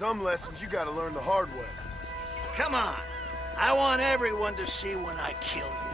Some lessons you gotta learn the hard way. Come on. I want everyone to see when I kill you.